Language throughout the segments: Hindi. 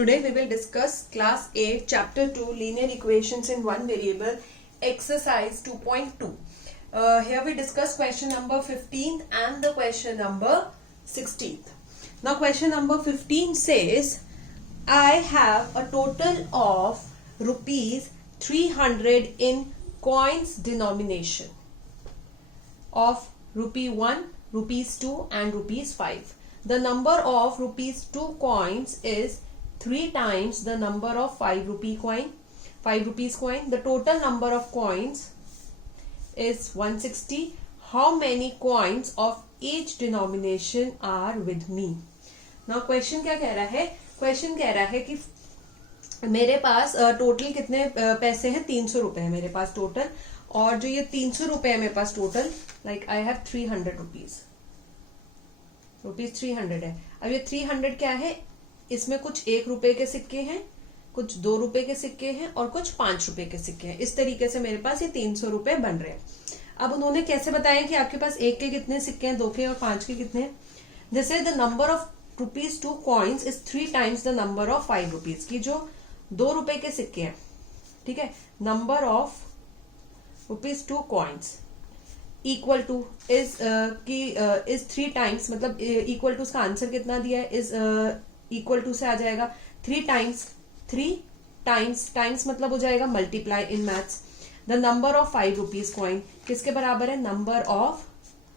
Today we will discuss class 8 chapter 2 linear equations in one variable exercise 2.2. Here we discuss question number 15 and the question number 16th. Now question number 15 says I have a total of rupees 300 in coins denomination of rupee 1, rupees 2 and rupees 5. The number of rupees 2 coins is 3 times the number of 5 rupees coin. The total number of coins is 160. How many coins of each denomination are with me? Now question क्या कह रहा है? Question कह रहा है कि मेरे पास टोटल कितने पैसे हैं? 300 रुपए है मेरे पास टोटल, और जो ये 300 रुपए है मेरे पास total, like I have 300 rupees 300 है. अब ये 300 क्या है? इसमें कुछ 1 रुपए के सिक्के हैं, कुछ 2 रुपए के सिक्के हैं और कुछ 5 रुपए के सिक्के हैं. इस तरीके से मेरे पास ये 300 रुपए बन रहे हैं. अब उन्होंने कैसे बताया कि आपके पास 1 के कितने सिक्के हैं, 2 के और 5 के कितने हैं. जैसे the number of rupees 2 coins is 3 times the number of 5 rupees की जो 2 रुपए के सिक्के हैं, ठीक है, number of rupees 2 coins equal two is is 3 times, मतलब इक्वल टू उसका आंसर कितना दिया है, इज इक्वल टू से आ जाएगा 3 टाइम्स मतलब हो जाएगा multiply in maths. The number of 5 rupees coin किसके बराबर है? नंबर ऑफ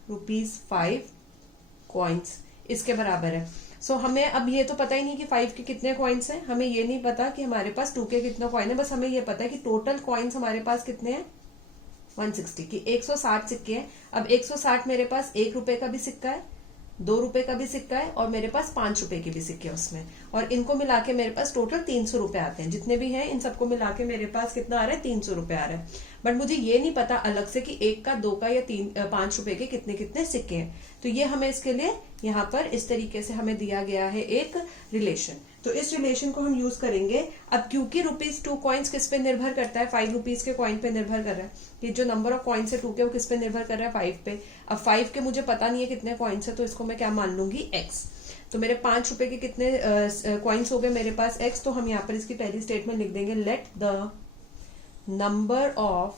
रुपीज 5 कॉइन्स इसके बराबर है. सो हमें अब ये तो पता ही नहीं कि 5 के कितने कॉइन्स हैं, हमें ये नहीं पता कि हमारे पास 2 के कितने कॉइन है, बस हमें ये पता है कि टोटल कॉइन्स हमारे पास कितने हैं, 160 की 160 सिक्के हैं. अब 160 मेरे पास 1 रुपए का भी सिक्का है, 2 रुपए का भी सिक्का है और मेरे पास 5 रुपए के भी सिक्के हैं उसमें, और इनको मिला के मेरे पास टोटल 300 रुपए आते हैं. जितने भी हैं इन सबको मिला के मेरे पास कितना आ रहा है? 300 रुपए आ रहा है. बट मुझे ये नहीं पता अलग से कि 1 का, 2 का या 5 रुपए के कितने कितने सिक्के हैं. तो ये हमें इसके लिए यहाँ पर इस तरीके से हमें दिया गया है एक रिलेशन. तो इस रिलेशन को हम यूज करेंगे. अब क्योंकि रुपीज 2 कॉइन्स किस पे निर्भर करता है? 5 रुपीज के कॉइन पे निर्भर कर रहा है. कि जो नंबर ऑफ कॉइन्स है 2 के वो किस पे निर्भर कर रहा है? 5 पे. अब 5 के मुझे पता नहीं है कितने कॉइन्स है, तो इसको मैं क्या मान लूंगी? x. तो मेरे 5 रुपए के कितने कॉइन्स हो गए मेरे पास? x. तो हम यहाँ पर इसकी पहली स्टेटमेंट लिख देंगे, let the number of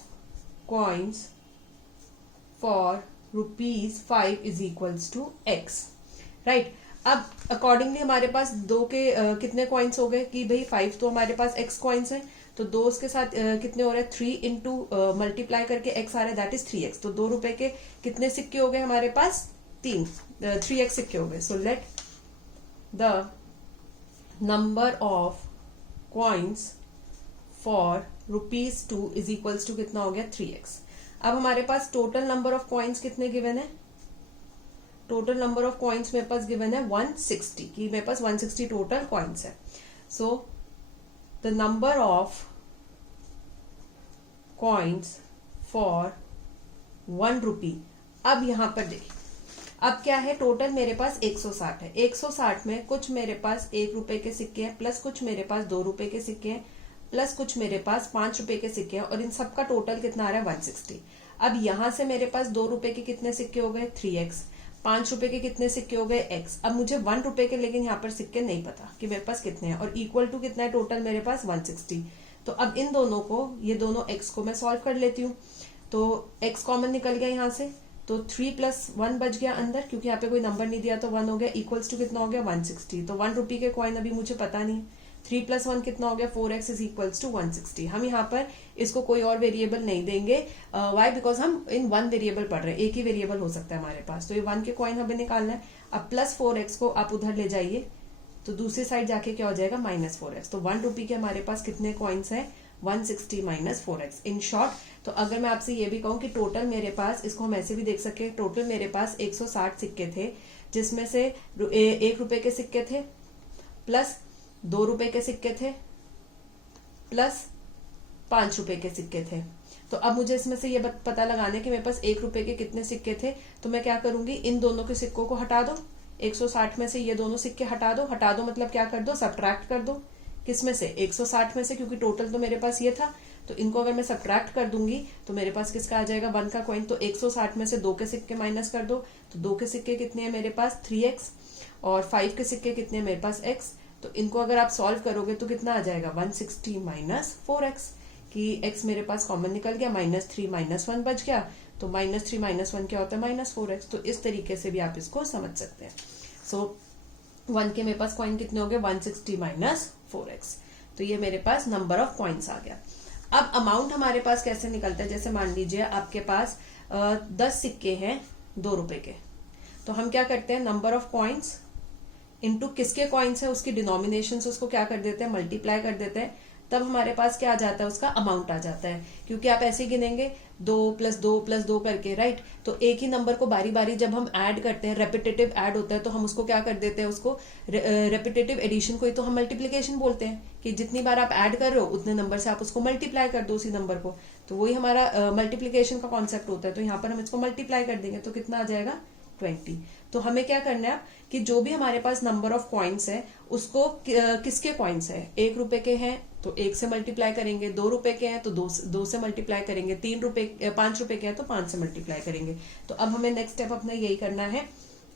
coins for rupees 5 is equals to x. Right. अब अकॉर्डिंगली हमारे पास 2 के कितने कॉइन्स हो गए कि भाई 5 तो हमारे पास x कॉइन्स हैं, तो 2 उसके साथ कितने हो रहे हैं? 3 इंटू मल्टीप्लाई करके x आ रहा है, दैट इज 3x. तो 2 रुपए के कितने सिक्के हो गए हमारे पास? 3x सिक्के हो गए. So let the number of coins for rupees 2 is equals to कितना हो गया? 3x. अब हमारे पास टोटल नंबर ऑफ कॉइन्स कितने गिवन है? टोटल नंबर ऑफ कॉइन्स मेरे पास गिवन है 160 की मेरे पास 160 टोटल कॉइन्स है. So the number of coins for 1 रुपी. अब यहां पर देखिए, अब क्या है? टोटल मेरे पास 160 है. 160 में कुछ मेरे पास 1 रुपए के सिक्के हैं, प्लस कुछ मेरे पास 2 रुपए के सिक्के हैं, प्लस कुछ मेरे पास 5 रुपए के सिक्के हैं, और इन सबका टोटल कितना आ रहा है? 160. अब यहां से मेरे पास 2 रुपए के कितने सिक्के हो गए? 3x. 5 रुपए के कितने सिक्के हो गए? x. अब मुझे 1 रुपए के लेकिन यहाँ पर सिक्के नहीं पता कि मेरे पास कितने हैं, और इक्वल टू कितना है टोटल मेरे पास? 160. तो अब इन दोनों को, ये दोनों x को मैं सॉल्व कर लेती हूँ. तो x कॉमन निकल गया यहाँ से, तो 3 + 1 बच गया अंदर, क्योंकि यहाँ पे कोई नंबर नहीं दिया तो 1 हो गया, इक्वल्स टू कितना हो गया? 160. तो 1 रुपी के कॉइन अभी मुझे पता नहीं. 3 + 1 कितना हो गया? 4x is equals to 160. हम यहाँ पर इसको कोई और वेरिएबल नहीं देंगे. वाई? बिकॉज हम इन 1 वेरिएबल पढ़ रहे हैं, एक ही वेरिएबल हो सकता है हमारे पास. तो ये 1 के कॉइन हमें निकालना है. अब प्लस 4x को आप उधर ले जाइए, तो दूसरी साइड जाके क्या हो जाएगा? -4x. तो 1 रुपी के हमारे पास कितने कॉइन्स है? 160 - 4x. इन शॉर्ट, तो अगर मैं आपसे ये भी कहूँ कि टोटल मेरे पास, इसको हम ऐसे भी देख सकते, टोटल मेरे पास 160 सिक्के थे, जिसमें से 1 रुपए के सिक्के थे, प्लस 2 रुपए के सिक्के थे, प्लस 5 रुपए के सिक्के थे. तो अब मुझे इसमें से ये पता लगाना है कि मेरे पास 1 रुपए के कितने सिक्के थे. तो मैं क्या करूंगी? इन दोनों के सिक्कों को हटा दो. 160 में से ये दोनों सिक्के हटा दो. हटा दो मतलब क्या कर दो? सब्ट्रैक्ट कर दो. किसमें से? 160 में से, क्योंकि टोटल तो मेरे पास ये था. तो इनको अगर मैं सब्ट्रैक्ट कर दूंगी तो मेरे पास किसका आ जाएगा? 1 का कॉइन. तो 160 में से 2 के सिक्के माइनस कर दो. तो 2 के सिक्के कितने हैं मेरे पास? 3x. और 5 के सिक्के कितने हैं मेरे पास? x. तो इनको अगर आप सॉल्व करोगे तो कितना आ जाएगा 160 माइनस 4x, कि x मेरे पास कॉमन निकल गया, -3 -1 बच गया, तो -3 -1 क्या होता है -4x। तो इस तरीके से भी आप इसको समझ सकते हैं। सो 1 के मेरे पास कॉइन कितने हो गए 160 माइनस 4x। तो ये मेरे पास नंबर ऑफ कॉइन्स आ गया। अब अमाउंट हमारे पास कैसे निकलता है, जैसे मान लीजिए आपके पास 10 सिक्के हैं 2 रुपए के, तो हम क्या करते हैं नंबर ऑफ कॉइन्स इनटू किसके कॉइन्स है उसकी डिनोमिनेशन से उसको क्या कर देते हैं मल्टीप्लाई कर देते हैं, तब हमारे पास क्या आ जाता है उसका अमाउंट आ जाता है। क्योंकि आप ऐसे ही गिनेंगे 2 + 2 + 2 करके, राइट। तो एक ही नंबर को बारी बारी जब हम ऐड करते हैं, रेपिटेटिव ऐड होता है, तो हम उसको क्या कर देते हैं, उसको रेपिटेटिव एडिशन को ही तो हम मल्टीप्लीकेशन बोलते हैं, कि जितनी बार आप ऐड कर रहे हो उतने नंबर से आप उसको मल्टीप्लाई कर दो उसी नंबर को। तो वही हमारा मल्टीप्लीकेशन का कॉन्सेप्ट होता है। तो यहाँ पर हम इसको मल्टीप्लाई कर देंगे तो कितना आ जाएगा 20। तो हमें क्या करना है कि जो भी हमारे पास नंबर ऑफ कॉइन्स है उसको किसके कॉइन्स है, 1 रुपए के हैं तो 1 से मल्टीप्लाई करेंगे, 2 रुपए के हैं तो 2 से मल्टीप्लाई करेंगे, 5 रुपए के हैं तो 5 से मल्टीप्लाई करेंगे। तो अब हमें नेक्स्ट स्टेप अपना यही करना है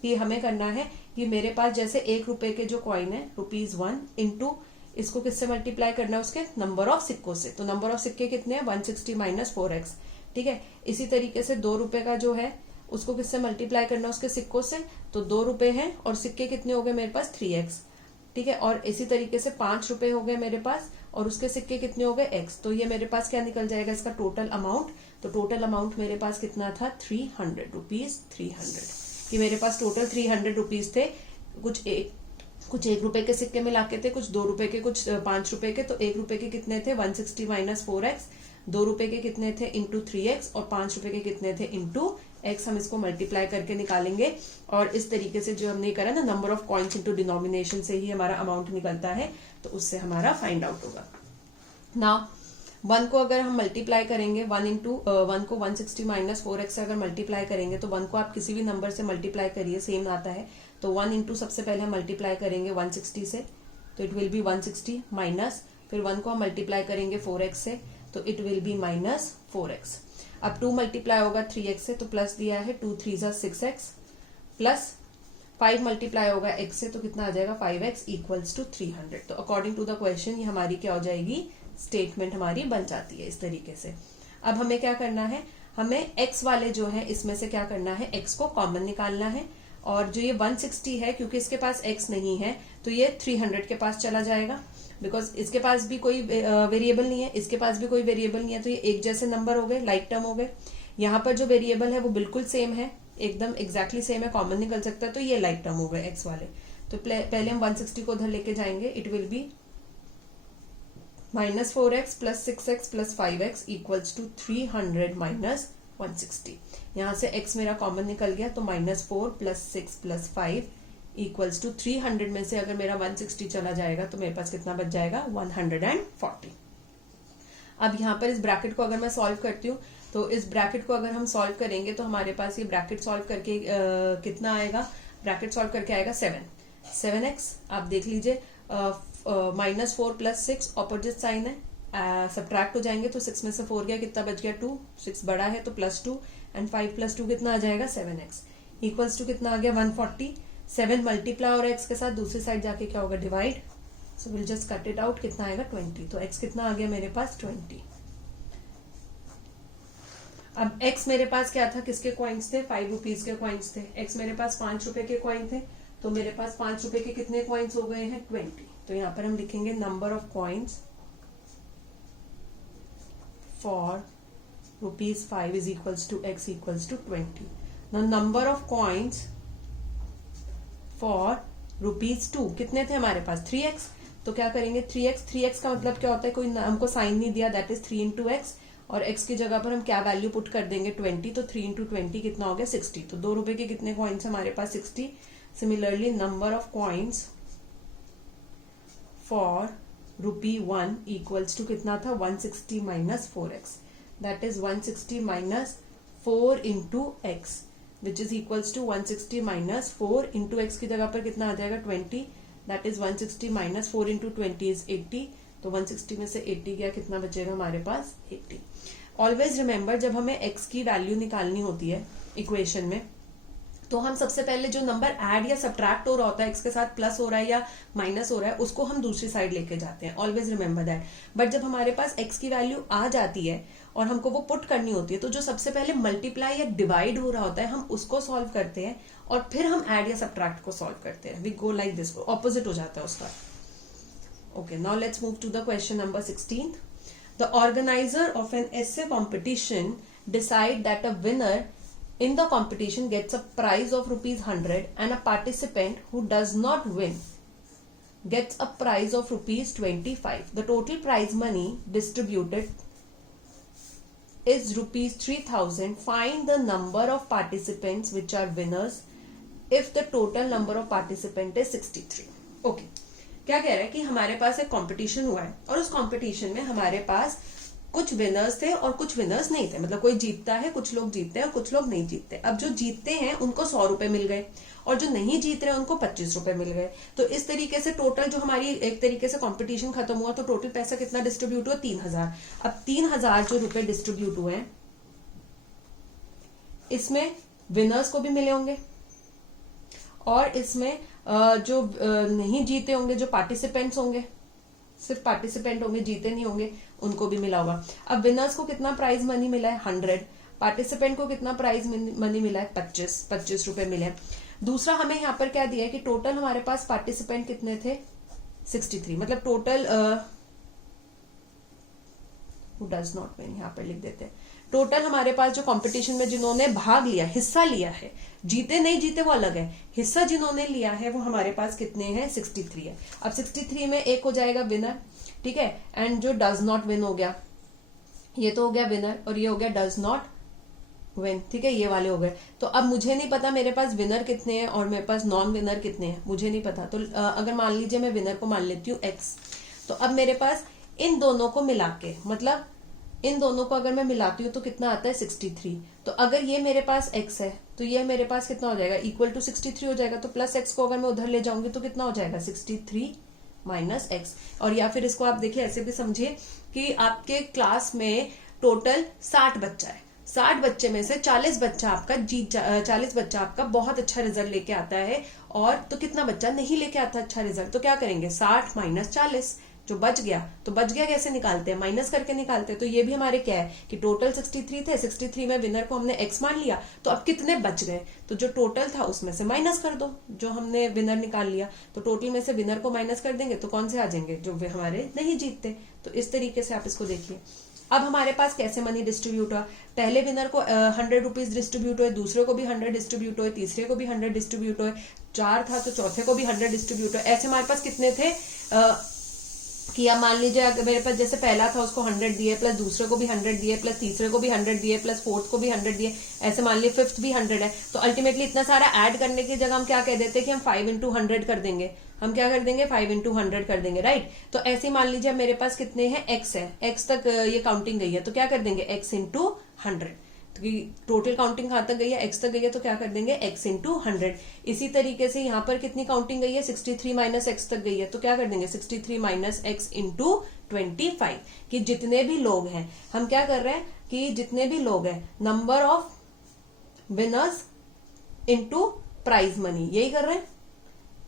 कि हमें करना है कि मेरे पास जैसे 1 रुपए के जो कॉइन है ₹1 इंटू इसको किससे मल्टीप्लाई करना है उसके नंबर ऑफ सिक्कों से। तो नंबर ऑफ सिक्के कितने हैं 160 माइनस 4x, ठीक है। इसी तरीके से 2 रुपए का जो है उसको किससे मल्टीप्लाई करना है उसके सिक्कों से, तो 2 रुपए हैं और सिक्के कितने हो गए मेरे पास 3x, ठीक है। और इसी तरीके से 5 रुपए हो गए मेरे पास और उसके सिक्के कितने हो गए x। तो ये मेरे पास क्या निकल जाएगा इसका टोटल अमाउंट। तो टोटल अमाउंट मेरे पास कितना था 300 रुपीज, 300, कि मेरे पास टोटल 300 रुपीज थे। कुछ 1 रुपए के सिक्के मिला के थे, कुछ 2 रुपए के, कुछ 5 रुपए के। तो 1 रुपए के कितने थे 160 माइनस 4x, 2 रुपए के कितने थे इंटू 3x और 5 रुपए के कितने थे इंटू x। हम इसको मल्टीप्लाई करके निकालेंगे और इस तरीके से जो हमने करा ना number of coins into denomination से ही हमारा अमाउंट निकलता है, तो उससे हमारा फाइंड आउट होगा। नाउ 1 को अगर हम मल्टीप्लाई करेंगे 1 को 160 माइनस 4x से अगर मल्टीप्लाई करेंगे तो 1 को आप किसी भी नंबर से मल्टीप्लाई करिए सेम आता है। तो 1 इंटू सबसे पहले हम मल्टीप्लाई करेंगे 160 से, तो इट विल बी 160 माइनस, फिर 1 को हम मल्टीप्लाई करेंगे 4x से, तो it will be minus 4x। अब 2 मल्टीप्लाई होगा 3x से, तो प्लस दिया है 2 3 6x, प्लस 5 मल्टीप्लाई होगा x से, तो कितना आ जाएगा 5x इक्वल्स टू 300। तो अकॉर्डिंग टू द क्वेश्चन ये हमारी क्या हो जाएगी स्टेटमेंट हमारी बन जाती है इस तरीके से। अब हमें क्या करना है, हमें x वाले जो है इसमें से क्या करना है x को कॉमन निकालना है। और जो ये 160 है क्योंकि इसके पास x नहीं है तो ये 300 के पास चला जाएगा, बिकॉज इसके पास भी कोई वेरिएबल नहीं है, इसके पास भी कोई वेरिएबल नहीं है, तो ये एक जैसे नंबर हो गए, लाइक टर्म हो गए। यहाँ पर जो वेरिएबल है वो बिल्कुल सेम है, एकदम एग्जैक्टली सेम है, कॉमन निकल सकता है, तो ये लाइक टर्म हो गए x वाले। तो पहले हम 160 को उधर लेके जाएंगे, it will be minus 4x plus 6x plus 5x equals to 300 minus 160। यहाँ से x मेरा कॉमन निकल गया, तो -4 प्लस 6 प्लस 5 इक्वल्स टू 300 में से अगर मेरा 160 चला जाएगा तो मेरे पास कितना बच जाएगा 140। अब यहाँ पर इस ब्रैकेट को अगर मैं सॉल्व करती हूँ तो इस ब्रैकेट को अगर हम सॉल्व करेंगे तो हमारे पास ये ब्रैकेट सॉल्व करके कितना आएगा, ब्रैकेट सॉल्व करके आएगा 7x। आप देख लीजिए -4 प्लस 6 ऑपोजिट साइन है, सब्ट्रैक्ट हो जाएंगे तो 6 में से 4 गया, कितना बच गया 2, 6 बड़ा है तो +2 एंड 5 + 2 कितना आ जाएगा 7x इक्वल्स टू कितना आ गया 140। 7 मल्टीप्लाई और x के साथ दूसरी साइड जाके क्या होगा divide, so will just cut it out, कितना आएगा 20। तो x कितना आ गया मेरे पास 20। अब x मेरे पास क्या था, किसके कॉइन्स थे 5 रुपीज के कॉइन्स थे, x मेरे पास 5 रुपए के कॉइन थे, तो मेरे पास 5 रुपए के कितने कॉइन्स हो गए हैं 20। तो यहाँ पर हम लिखेंगे number of coins for ₹5 is equals to x equals to 20। The number of coins for ₹2 कितने थे हमारे पास 3x, तो क्या करेंगे 3x का मतलब क्या होता है, कोई हमको साइन नहीं दिया, दैट इज 3 इंटू x, और x की जगह पर हम क्या वैल्यू पुट कर देंगे 20, तो 3 इंटू 20 कितना हो गया 60। तो 2 रुपए के कितने कॉइन्स हमारे पास 60। Similarly number of coins for ₹1 equals to कितना था 160 minus 4x, that is 160 minus 4 into x which is equals to 160 minus 4 into x की जगह पर कितना आ जाएगा 20, that is 160 minus 4 into 20 is 80। तो 160 में से 80 गया, कितना बचेगा हमारे पास 80। ऑलवेज रिमेंबर जब हमें x की वैल्यू निकालनी होती है इक्वेशन में तो हम सबसे पहले जो नंबर ऐड या सब्ट्रैक्ट हो रहा होता है, एक्स के साथ प्लस हो रहा है या माइनस हो रहा है, उसको हम दूसरी साइड लेके जाते हैं, ऑलवेज रिमेंबर दैट। बट जब हमारे पास एक्स की वैल्यू आ जाती है और हमको वो पुट करनी होती है, तो जो सबसे पहले मल्टीप्लाई या डिवाइड हो रहा होता है हम उसको सॉल्व करते हैं और फिर हम ऐड या सब्ट्रैक्ट को सॉल्व करते हैं। We go like this, opposite हो जाता है उसका। Okay, now let's move to the question number 16। The organizer of an essay competition decide that a winner in the competition gets a prize of rupees 100 and a participant who does not win gets a prize of rupees 25. The total prize money distributed is rupees 3000. Find the number of participants which are winners if the total number of participant is 63. Okay, क्या कह रहा है कि हमारे पास एक कंपटीशन हुआ है और उस कंपटीशन में हमारे पास कुछ विनर्स थे और कुछ विनर्स नहीं थे, मतलब कोई जीतता है, कुछ लोग जीतते हैं और कुछ लोग नहीं जीतते। अब जो जीतते हैं उनको 100 रुपए मिल गए और जो नहीं जीत रहे उनको 25 रुपए मिल गए। तो इस तरीके से टोटल जो हमारी एक तरीके से कंपटीशन खत्म हुआ तो टोटल पैसा कितना डिस्ट्रीब्यूट हुआ, 3000। अब 3000 जो रुपए डिस्ट्रीब्यूट हुए हैं इसमें विनर्स को भी मिले होंगे और इसमें जो नहीं जीते होंगे, जो पार्टिसिपेंट्स होंगे, सिर्फ पार्टिसिपेंट होंगे, जीते नहीं होंगे, उनको भी मिला होगा। अब विनर्स को कितना प्राइज मनी मिला है, 100। पार्टिसिपेंट को कितना प्राइज मनी मिला है, 25 रुपए मिले हैं। दूसरा हमें यहाँ पर क्या दिया है कि टोटल हमारे पास पार्टिसिपेंट कितने थे, 63। मतलब total who does not win, यहाँ पर लिख देते हैं। टोटल हमारे पास जो कंपटीशन में जिन्होंने भाग लिया, हिस्सा लिया है, जीते नहीं जीते वो अलग है, हिस्सा जिन्होंने लिया है वो हमारे पास कितने हैं, 63 है। अब 63 में एक हो जाएगा विनर, ठीक है, एंड जो डज नॉट विन हो गया, ये तो हो गया विनर और ये हो गया डज नॉट विन, ठीक है, ये वाले हो गए। तो अब मुझे नहीं पता मेरे पास विनर कितने हैं और मेरे पास नॉन विनर कितने हैं, मुझे नहीं पता। तो अगर मान लीजिए मैं विनर को मान लेती हूँ x, तो अब मेरे पास इन दोनों को मिला के, मतलब इन दोनों को अगर मैं मिलाती हूँ तो कितना आता है, 63। तो अगर ये मेरे पास x है तो ये मेरे पास कितना हो जाएगा, इक्वल टू 63 हो जाएगा। तो प्लस x को अगर मैं उधर ले जाऊंगी तो कितना हो जाएगा, 63 माइनस x। और या फिर इसको आप देखिए ऐसे भी समझिए कि आपके क्लास में टोटल 60 बच्चा है, 60 बच्चे में से 40 बच्चा आपका 40 बच्चा आपका बहुत अच्छा रिजल्ट लेके आता है और तो कितना बच्चा नहीं लेके आता अच्छा रिजल्ट। तो क्या करेंगे, 60 माइनस 40, जो बच गया, तो बच गया कैसे निकालते हैं, माइनस करके निकालते हैं। तो ये भी हमारे क्या है कि टोटल 63 थे, 63 में विनर को हमने x मान लिया, तो अब कितने बच गए, तो जो टोटल था उसमें से माइनस कर दो जो हमने विनर निकाल लिया। तो टोटल में से विनर को माइनस कर देंगे तो कौन से आ जाएंगे, जो हमारे नहीं जीतते। तो इस तरीके से आप इसको देखिए। अब हमारे पास कैसे मनी डिस्ट्रीब्यूट हुआ, पहले विनर को 100 रुपीज डिस्ट्रीब्यूट हुए, दूसरे को भी 100 डिस्ट्रीब्यूट हुए, तीसरे को भी 100 डिस्ट्रीब्यूट हुए, 4 था तो चौथे को भी 100 डिस्ट्रीब्यूट हुए। ऐसे हमारे पास कितने थे कि आप मान लीजिए अगर मेरे पास जैसे पहला था उसको 100 दिए, प्लस दूसरे को भी 100 दिए, प्लस तीसरे को भी 100 दिए, प्लस फोर्थ को भी 100 दिए, ऐसे मान लीजिए फिफ्थ भी 100 है। तो अल्टीमेटली इतना सारा ऐड करने की जगह हम क्या कह देते हैं कि हम 5 into 100 कर देंगे, हम क्या कर देंगे 5 into 100 कर देंगे, राइट। तो ऐसे ही मान लीजिए मेरे पास कितने हैं, x है, x तक ये काउंटिंग गई है तो क्या कर देंगे x into 100, टोटल काउंटिंग कहां तक गई है, x तक गई है तो क्या कर देंगे x into 100। इसी तरीके से यहाँ पर कितनी काउंटिंग गई है, 63 माइनस x तक गई है तो क्या कर देंगे 63 माइनस x into 25। कि जितने भी लोग हैं, हम क्या कर रहे हैं कि जितने भी लोग हैं, number of winners into prize money, यही कर रहे हैं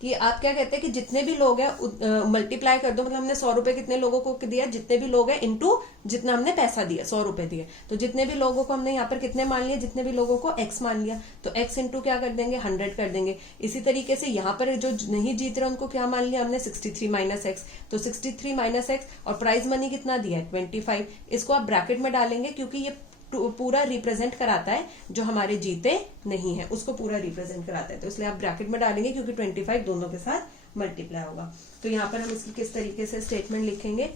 कि आप क्या कहते हैं कि जितने भी लोग हैं मल्टीप्लाई कर दो, मतलब हमने 100 रुपए कितने लोगों को दिया, जितने भी लोग हैं इनटू जितना हमने पैसा दिया, 100 रुपए दिए, तो जितने भी लोगों को हमने यहाँ पर कितने मान लिया, जितने भी लोगों को x मान लिया, तो x इनटू क्या कर देंगे 100 कर देंगे। इसी तरीके से यहाँ पर जो नहीं जीत रहे उनको क्या मान लिया हमने 63 माइनस एक्स, तो 63 माइनस एक्स और प्राइज मनी कितना दिया है 25। इसको आप ब्रैकेट में डालेंगे क्योंकि ये पूरा रिप्रेजेंट कराता है जो हमारे जीते नहीं है उसको पूरा रिप्रेजेंट कराता है, तो इसलिए आप ब्रैकेट में डालेंगे क्योंकि 25 दोनों के साथ मल्टीप्लाई होगा। तो यहाँ पर हम इसकी किस तरीके से स्टेटमेंट लिखेंगे,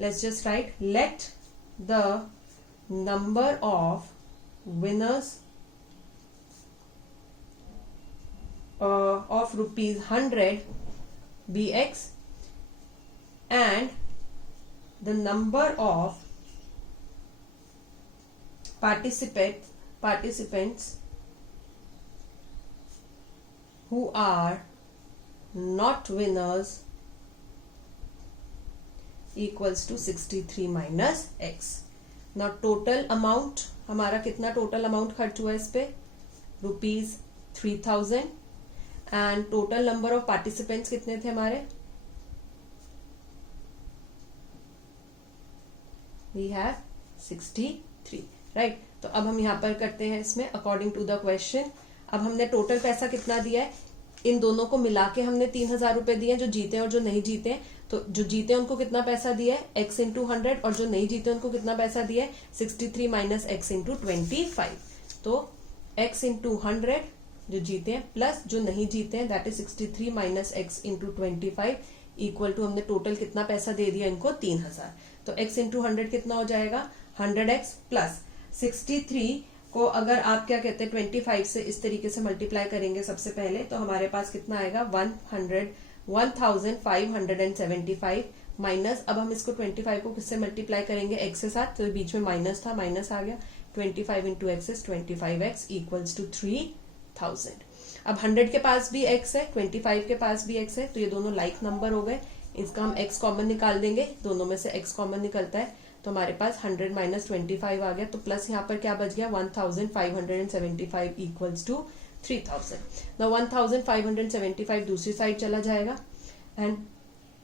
let's just right, late the number of winners of ₹100 be x and the number of participants who are not winners equals to 63 minus x। Now total amount हमारा कितना टोटल अमाउंट खर्च हुआ इस पे, 3000 and total number of participants कितने थे हमारे, वी हैव 63, राइट। तो अब हम यहाँ पर करते हैं इसमें अकॉर्डिंग टू द क्वेश्चन। अब हमने टोटल पैसा कितना दिया है, इन दोनों को मिला के हमने 3000 रुपए दिए, जो जीते और जो नहीं जीते। तो जो जीते उनको कितना पैसा दिया है, x इंटू 100, और जो नहीं जीते उनको कितना पैसा दिया है, 63 माइनस x इंटू 25। तो x इंटू 100 जो जीते हैं प्लस जो नहीं जीते हैं, that is 63 minus x into 25 equal to हमने टोटल कितना पैसा दे दिया इनको, 3000। तो x इंटू 100 कितना हो जाएगा, 100x प्लस 63 को अगर आप क्या कहते हैं 25 से इस तरीके से मल्टीप्लाई करेंगे सबसे पहले, तो हमारे पास कितना आएगा 1575 माइनस, अब हम इसको 25 को किससे मल्टीप्लाई करेंगे, x के साथ, तो बीच में माइनस था, माइनस आ गया, 25 into x is 25x equals to 3000। अब 100 के पास भी x है, 25 के पास भी x है, तो ये दोनों लाइक नंबर हो गए। इसका हम x कॉमन निकाल देंगे, दोनों में से x कॉमन निकलता है, तो हमारे पास 100 माइनस 25 आ गया, तो प्लस यहाँ पर क्या बच गया, 1575 इक्वल्स टू 3000। now 1575 दूसरी साइड चला जाएगा, एंड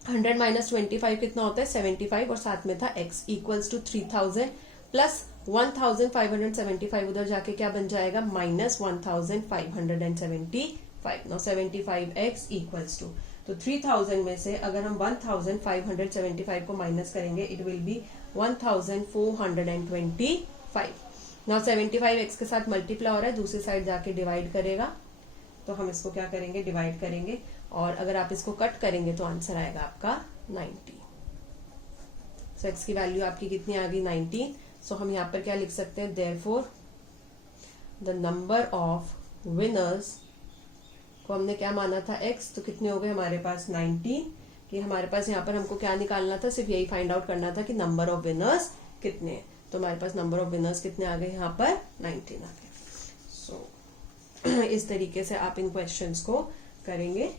100 माइनस 25 कितना होता है, 75, और साथ में था x इक्वल्स टू 3000 प्लस 1575 उधर जाके क्या बन जाएगा, minus 1575। now 75x equals to, तो 3000 में से अगर हम 1575 को माइनस करेंगे, it will B 1425। Now 75x के साथ मल्टीप्लाई हो रहा है, दूसरी साइड जाके डिवाइड करेगा, तो हम इसको क्या करेंगे, डिवाइड करेंगे, और अगर आप इसको कट करेंगे तो आंसर आएगा आपका 90। सो x की वैल्यू आपकी कितनी आ गई, 19। सो हम यहाँ पर क्या लिख सकते हैं, therefore the number of winners को हमने क्या माना था x, तो कितने हो गए हमारे पास 19, कि हमारे पास यहाँ पर हमको क्या निकालना था, सिर्फ यही फाइंड आउट करना था कि नंबर ऑफ विनर्स कितने हैं। तो हमारे पास नंबर ऑफ विनर्स कितने आ गए, यहाँ पर 19 आ गए। सो इस तरीके से आप इन क्वेश्चंस को करेंगे।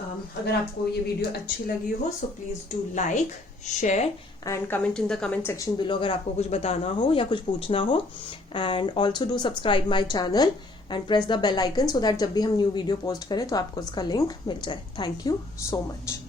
अगर आपको ये वीडियो अच्छी लगी हो, so please do like, share and comment in the comment section below अगर आपको कुछ बताना हो या कुछ पूछना हो, and also do subscribe my channel and press the bell icon, so that जब भी हम न्यू वीडियो पोस्ट करें तो आपको उसका लिंक मिल जाए। Thank you so much.